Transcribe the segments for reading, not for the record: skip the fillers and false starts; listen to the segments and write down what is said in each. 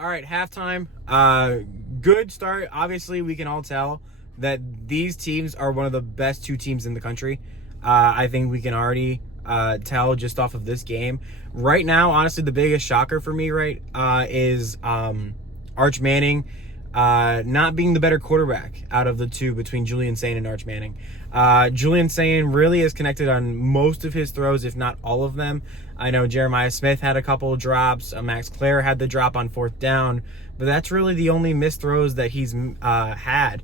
All right, halftime. Good start. Obviously, we can all tell that these teams are one of the best two teams in the country. I think we can already tell just off of this game. Right now, honestly, the biggest shocker for me, is Arch Manning not being the better quarterback out of the two between Julian Sayin and Arch Manning. Julian Sayin really is connected on most of his throws, if not all of them. I know Jeremiah Smith had a couple of drops. Max Clare had the drop on fourth down, but that's really the only missed throws that he's had.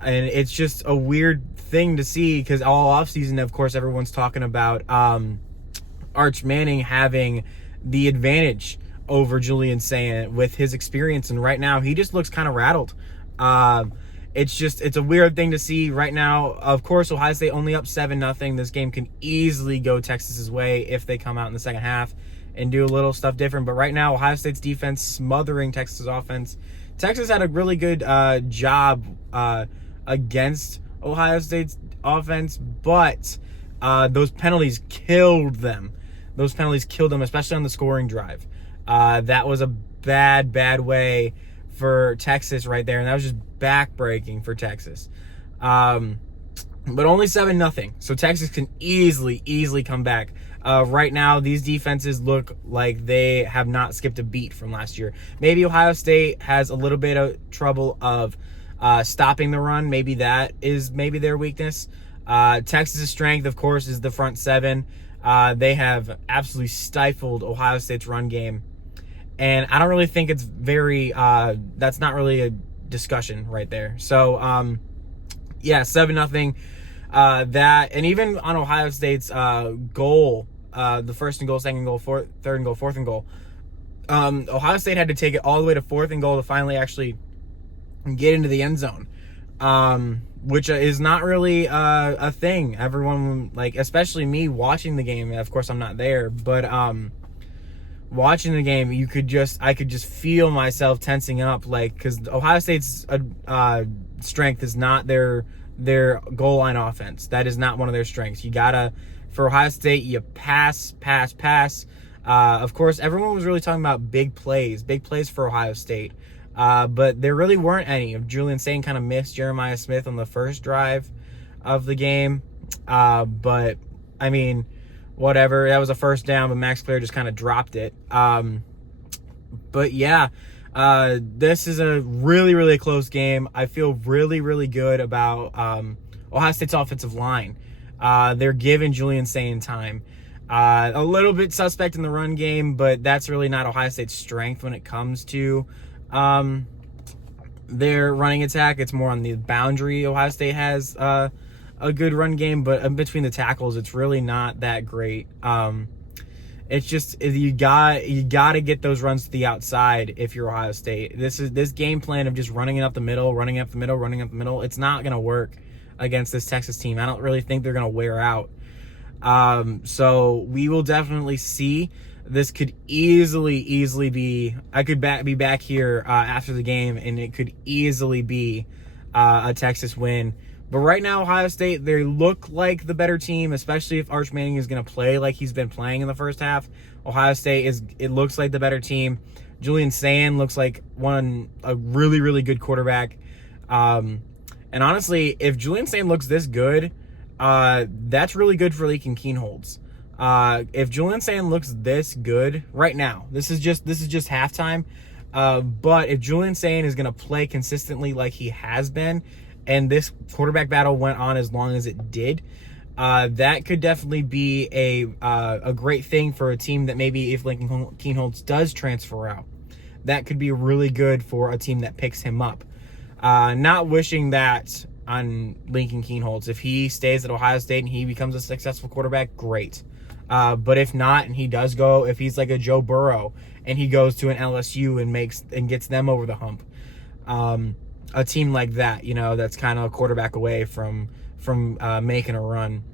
And it's just a weird thing to see because all offseason, of course, everyone's talking about Arch Manning having the advantage over Julian Sayin with his experience, and right now he just looks kind of rattled. It's a weird thing to see right now. Of course, Ohio State only up 7-0. This game can easily go Texas's way if they come out in the second half and do a little stuff different. But right now, Ohio State's defense smothering Texas' offense. Texas had a really good job against Ohio State's offense, but those penalties killed them. Especially on the scoring drive. That was a bad way for Texas right there, and that was just backbreaking for Texas. But only 7-0, so Texas can easily come back. Right now, these defenses look like they have not skipped a beat from last year. Maybe Ohio State has a little bit of trouble of stopping the run. Maybe that is their weakness. Texas' strength, of course, is the front seven. They have absolutely stifled Ohio State's run game. And I don't really think it's that's not really a discussion right there. So, 7-0. That, and even on Ohio State's goal, the first and goal, second and goal, third and goal, fourth and goal, Ohio State had to take it all the way to fourth and goal to finally actually get into the end zone, which is not really a thing. Everyone, especially me watching the game, of course I'm not there, but watching the game, I could just feel myself tensing up, because Ohio State's strength is not their goal line offense. That is not one of their strengths. For Ohio State, you pass. Of course, everyone was really talking about big plays for Ohio State, but there really weren't any. Julian Sayin kind of missed Jeremiah Smith on the first drive of the game, but I mean, whatever. That was a first down, but Max Clare just kind of dropped it. But yeah, this is a really close game. I feel really good about Ohio State's offensive line. They're giving Julian Sayin time. A little bit suspect in the run game, but that's really not Ohio State's strength when it comes to their running attack. It's more on the boundary. Ohio State has a good run game, but between the tackles, it's really not that great. It's just you got to get those runs to the outside if you're Ohio State. This game plan of just running it up the middle. It's not going to work against this Texas team. I don't really think they're going to wear out. So we will definitely see. This could easily be. I could be back here after the game, and it could easily be a Texas win. But right now, Ohio State, they look like the better team, especially if Arch Manning is going to play like he's been playing in the first half. Ohio State looks like the better team. Julian Sayin looks like a really good quarterback. And honestly, if Julian Sayin looks this good, that's really good for Lincoln Kienholz. If Julian Sayin looks this good right now, this is just halftime. But if Julian Sayin is going to play consistently like he has been, and this quarterback battle went on as long as it did, that could definitely be a great thing for a team that maybe if Lincoln Kienholz does transfer out, that could be really good for a team that picks him up. Not wishing that on Lincoln Kienholz. If he stays at Ohio State and he becomes a successful quarterback, great. But if not, and he does go, if he's like a Joe Burrow and he goes to an LSU and gets them over the hump, a team like that, that's kind of a quarterback away from making a run.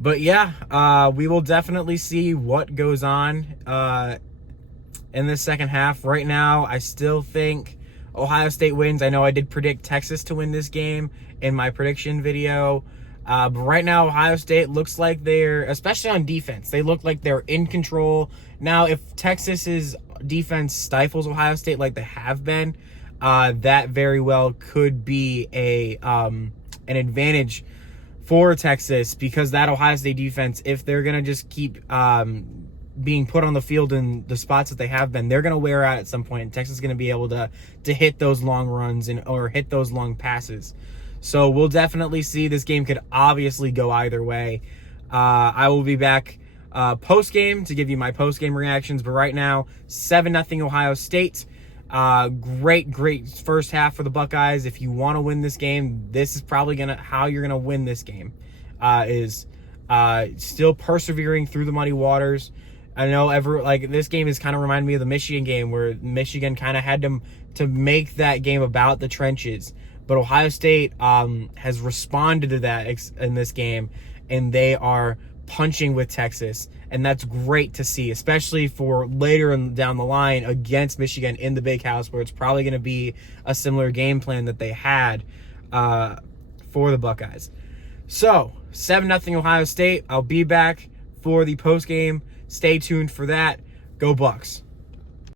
But yeah, we will definitely see what goes on in this second half. Right now, I still think Ohio State wins. I know I did predict Texas to win this game in my prediction video. But right now, Ohio State looks like they're, especially on defense, they look like they're in control. Now, if Texas's defense stifles Ohio State like they have been, that very well could be an advantage for Texas, because that Ohio State defense, if they're going to just keep being put on the field in the spots that they have been, they're going to wear out at some point, and Texas is going to be able to hit those long runs or hit those long passes. So we'll definitely see. This game could obviously go either way. I will be back post-game to give you my post-game reactions, but right now, 7-0 Ohio State. Great first half for the Buckeyes. If you want to win this game, this is probably how you're gonna win this game. Is still persevering through the muddy waters. I know this game is kind of reminding me of the Michigan game, where Michigan kind of had to make that game about the trenches. But Ohio State has responded to that in this game, and they are punching with Texas, and that's great to see, especially for later down the line against Michigan in the Big House, where it's probably going to be a similar game plan that they had for the Buckeyes. So 7-0 Ohio State. I'll be back for the post game. Stay tuned for that. Go Bucks.